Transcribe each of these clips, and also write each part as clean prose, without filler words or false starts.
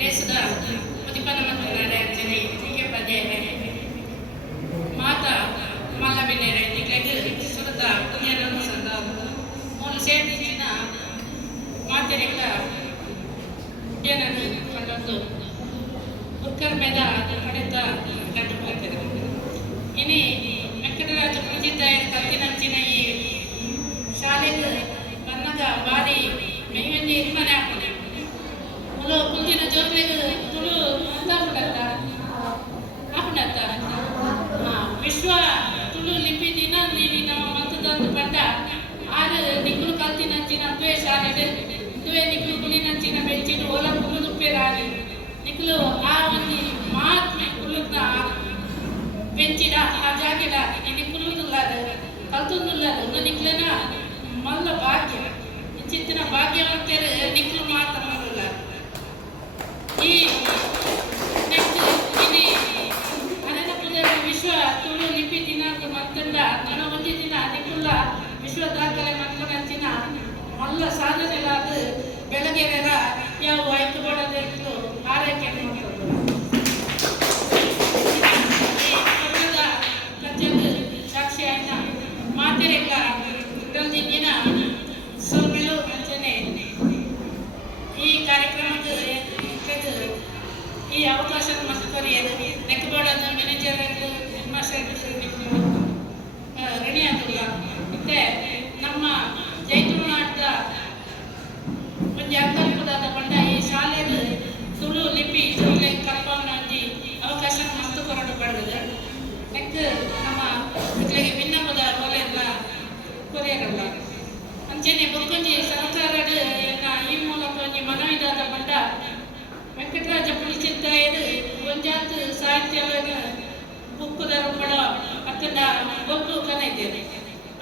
ಲೇಸದ ಉದಿಪನ ಮಂತ್ರಾಲಯ ಅಂಚನೆ ಹೀಗೆ ಪದ್ಯ ಮಾತಾ ಮಲ್ಲ ಬೆನ್ನೆರೆ ನಿಕ್ಲೆಗ್ ಸುರತ ಪುಣ್ಯರನ್ನು ಸಂದ ಮೂಲ ಸೇರ್ತಿನ ಮಾತೆರೆಗಳ ಏನನ್ನು ಕಂಡದ್ದು ಉತ್ಕರ್ ಮೇದ ಪಡೆದ ಕಂಡು ಹೋಗ್ತದೆ ಇನಿ ವೆಂಕಟರಾಜ ಪೂಜಿತ ಕತ್ತಿನಂಚಿನ ಈ ಶಾಲೆಗೆ ಕನ್ನಗ ಬಾರಿ ಮೇಯನ್ನಿ ಮನೆ ಹಾಕೋದು ಮುಲು ಮುಂದಿನ ಜೋತ್ಲೆಗೆ ತುಳು ಅಂತ ಹಾಕೊಂಡತ್ತ ವಿಶ್ವ ತುಳು ಲಿಪಿ ದಿನ ನೀನು ಮಂತದಂದು ಪಂಡ ಆರು ನಿಕ್ಕಲು ಕಲ್ತಿನಂಚಿನ ದ್ವೇ ಶಾಲೆ ದ್ವೇ ನಿಕ್ಕಲು ಕುಲಿನಂಚಿನ ಬೆಂಚಿನ ಓಲ ಕುಲು ದುಪ್ಪೇರಾಗಿ ನಿಕ್ಕಲು ಆ ಒಂದು ಮಹಾತ್ಮೆ ಕುಲದ ಬೆಂಚಿಡ ಆ ಜಾಗೆಡ ini ಕುಲ್ಲುದುಲ್ಲಾದ ಕಲ್ತುಂದುಲ್ಲಾದ ಒಂದು ನಿಕ್ಲನ ಮಲ್ಲ ಭಾಗ್ಯ ಚಿತ್ತಿನ ಭಾಗ್ಯವಂತರ ನಿಕ್ಲು ಮಾತ್ರ ಮಾಡಲ್ಲ ಈ ನೆಕ್ಸ್ಟ್ ಇನಿ ಅನನ ಪೂಜೆ ವಿಶ್ವ ತುಳು ಲಿಪಿ ದಿನಾಂಕ ಮತ್ತಂಡ ನನ್ನ ಒಂದು ದಿನ ನಿಕ್ಕುಲ್ಲ ವಿಶ್ವ ದಾಖಲೆ ಮಕ್ಕಳಂಚಿನ ಮಲ್ಲ ಸಾಧನೆಗಳಾದ ಬೆಳಗ್ಗೆರೆಲ್ಲ ಯಾವ ಆಯ್ತು ಮಾಡೋದಿತ್ತು ಆರೈಕೆ ಮಾಡ್ತಾರೆ ಸಾಕ್ಷಿ ಆಯ್ತಾ ಮಾತೆರೆಲ್ಲ ದಿನ ಸೋಮೆಲು ಅಂಚನೆ ಈ ಕಾರ್ಯಕ್ರಮದ ಈ ಅವಕಾಶ ಮಸ್ತ್ ಕೊರಿಯದು ನೆಕ್ಕಬೋಡದ ಮ್ಯಾನೇಜರ್ ಹೆಡ್ ಮಾಸ್ಟರ್ ರೆಡಿ ಆಗಿಲ್ಲ ಮತ್ತೆ ನಮ್ಮ ಜೈತುನಾಟದ ಒಂದು ಅಂತರ್ಪುರದ ಬಂಡ ಈ ಶಾಲೆದ ತುಳು ಲಿಪಿ ತುಳು ಕಲ್ಪನೆ ಅವಕಾಶ ಮಸ್ತ್ ಕೊರಡು ಪಡೆದ ನೆಕ್ಸ್ಟ್ ನಮ್ಮ ಮಕ್ಕಳಿಗೆ ಭಿನ್ನಪದ ಹೊಲೆಲ್ಲ ಕೊರೆಯಲ್ಲ ಅಂಚನೆ ಬುಕ್ಕೊಂಜಿ ಸರ್ಕಾರದ ಈ ಮೂಲಕ ಒಂಜಿ ಮನವಿದಾದ ಬಂಡ ವೆಂಕಟರಾಜ ಪುಳಿಚಿತ್ತಾಯರು ಒಂಜಾತ್ ಸಾಹಿತ್ಯ ಬುಕ್ಕದ ರೂಪಡ ಅತ್ತಂಡ ಬೊಲ್ಪು ಕನೆ ಇದ್ದೇನೆ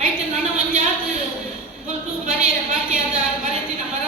ಆಯ್ತು ನನ್ನ ಒಂಜಾತ್ ಬೊಲ್ಪು ಬರೆಯ ಬಾಕಿಯಾದ ಬರೆತಿನ ಮರ